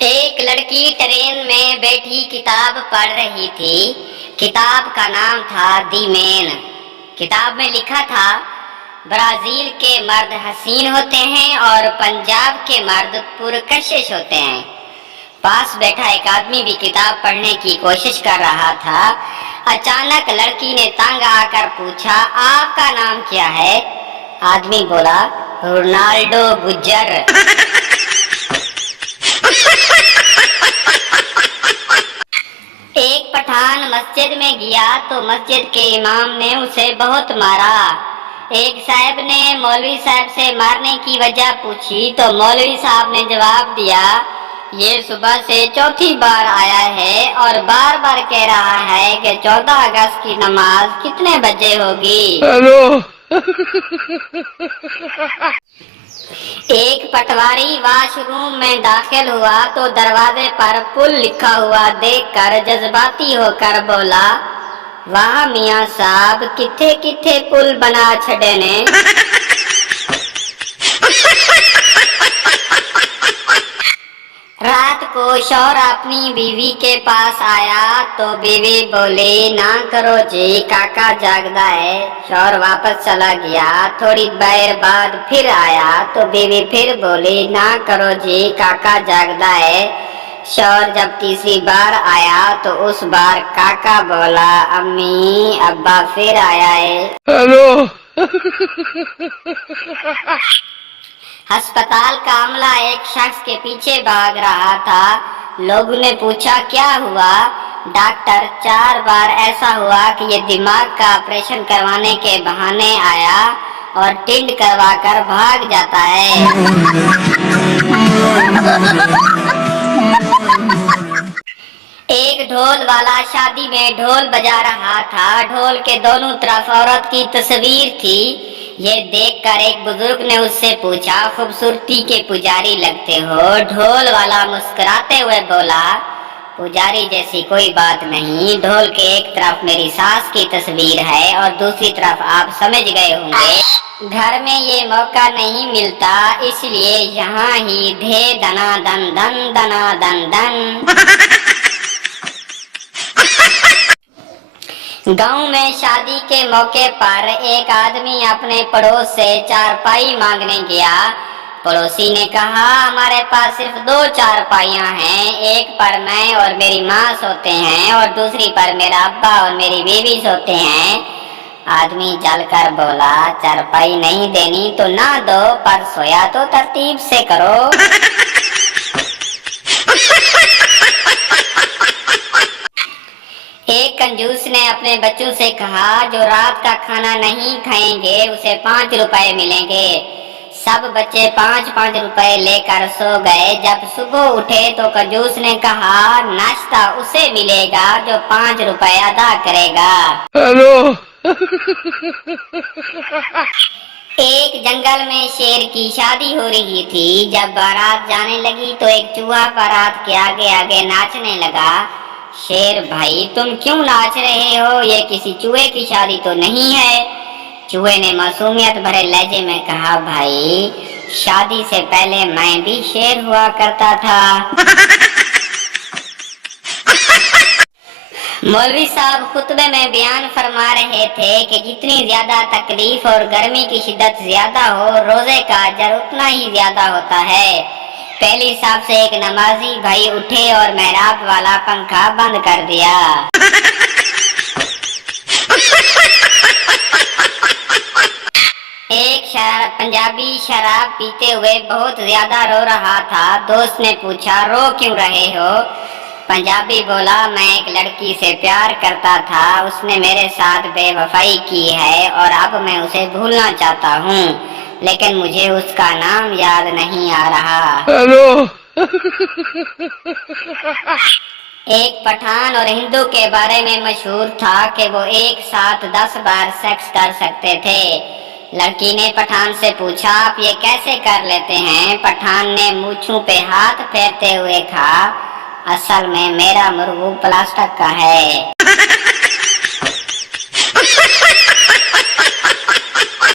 ایک لڑکی ٹرین میں بیٹھی کتاب پڑھ رہی تھی۔ کتاب کا نام تھا دی مین۔ کتاب میں لکھا تھا برازیل کے مرد حسین ہوتے ہیں اور پنجاب کے مرد پرکشش ہوتے ہیں۔ پاس بیٹھا ایک آدمی بھی کتاب پڑھنے کی کوشش کر رہا تھا۔ اچانک لڑکی نے تنگ آ کر پوچھا، آپ کا نام کیا ہے؟ آدمی بولا، رونالڈو گجر۔ ایک پٹھان مسجد میں گیا تو مسجد کے امام نے اسے بہت مارا۔ ایک صاحب نے مولوی صاحب سے مارنے کی وجہ پوچھی تو مولوی صاحب نے جواب دیا، یہ صبح سے چوتھی بار آیا ہے اور بار بار کہہ رہا ہے کہ 14 اگست کی نماز کتنے بجے ہوگی؟ ایک پٹواری واش روم میں داخل ہوا تو دروازے پر پل لکھا ہوا دیکھ کر جذباتی ہو کر بولا، واہ میاں صاحب، کتھے کتھے پل بنا چھڑے نے۔ رات کو شوہر اپنی بیوی کے پاس آیا تو بیوی بولی، نہ کرو جی، کاکا جاگدا ہے۔ شوہر واپس چلا گیا۔ تھوڑی دیر بعد پھر آیا تو بیوی پھر بولی، نہ کرو جی، کاکا جاگدا ہے۔ شوہر جب تیسری بار آیا تو اس بار کاکا بولا، امی ابا پھر آیا ہے۔ ہسپتال کا عملہ ایک شخص کے پیچھے بھاگ رہا تھا۔ لوگوں نے پوچھا، کیا ہوا؟ ڈاکٹر، 4 بار ایسا ہوا کہ یہ دماغ کا آپریشن کروانے کے بہانے آیا اور ٹنڈ کروا کر بھاگ جاتا ہے۔ ایک ڈھول والا شادی میں ڈھول بجا رہا تھا۔ ڈھول کے دونوں طرف عورت کی تصویر تھی۔ یہ دیکھ کر ایک بزرگ نے اس سے پوچھا، خوبصورتی کے پجاری لگتے ہو؟ ڈھول والا مسکراتے ہوئے بولا، پجاری جیسی کوئی بات نہیں، ڈھول کے ایک طرف میری ساس کی تصویر ہے اور دوسری طرف آپ سمجھ گئے ہوں گے، گھر میں یہ موقع نہیں ملتا، اس لیے یہاں ہی دھے دنا دن دن دنا دن دن۔ گاؤں میں شادی کے موقع پر ایک آدمی اپنے پڑوس سے چارپائی مانگنے گیا۔ پڑوسی نے کہا، ہمارے پاس صرف 2 چارپائیاں ہیں، ایک پر میں اور میری ماں سوتے ہیں اور دوسری پر میرا ابا اور میری بیوی سوتے ہیں۔ آدمی جل کر بولا، چارپائی نہیں دینی تو نہ دو، پر سویا تو ترتیب سے کرو۔ ایک کنجوس نے اپنے بچوں سے کہا، جو رات کا کھانا نہیں کھائیں گے اسے 5 روپے ملیں گے۔ سب بچے 5 روپے لے کر سو گئے۔ جب صبح اٹھے تو کنجوس نے کہا، ناشتہ اسے ملے گا جو 5 روپے ادا کرے گا۔ ایک جنگل میں شیر کی شادی ہو رہی تھی۔ جب بارات جانے لگی تو ایک چوہا بارات کے آگے آگے ناچنے لگا۔ شیر، بھائی تم کیوں ناچ رہے ہو؟ یہ کسی چوہے کی شادی تو نہیں ہے۔ چوہے نے معصومیت بھرے لہجے میں کہا، بھائی شادی سے پہلے میں بھی شیر ہوا کرتا تھا۔ مولوی صاحب خطبے میں بیان فرما رہے تھے کہ جتنی زیادہ تکلیف اور گرمی کی شدت زیادہ ہو، روزے کا اجر اتنا ہی زیادہ ہوتا ہے۔ پہلی صاف سے ایک نمازی بھائی اٹھے اور محراب والا پنکھا بند کر دیا۔ ایک پنجابی شراب پیتے ہوئے بہت زیادہ رو رہا تھا۔ دوست نے پوچھا، رو کیوں رہے ہو؟ پنجابی بولا، میں ایک لڑکی سے پیار کرتا تھا، اس نے میرے ساتھ بے وفائی کی ہے اور اب میں اسے بھولنا چاہتا ہوں، لیکن مجھے اس کا نام یاد نہیں آ رہا۔ ایک پٹھان اور ہندو کے بارے میں مشہور تھا کہ وہ ایک ساتھ 10 بار سیکس کر سکتے تھے۔ لڑکی نے پٹھان سے پوچھا، آپ یہ کیسے کر لیتے ہیں؟ پٹھان نے مونچھوں پہ ہاتھ پھیرتے ہوئے کہا، اصل میں میرا مرغوب پلاسٹک کا ہے۔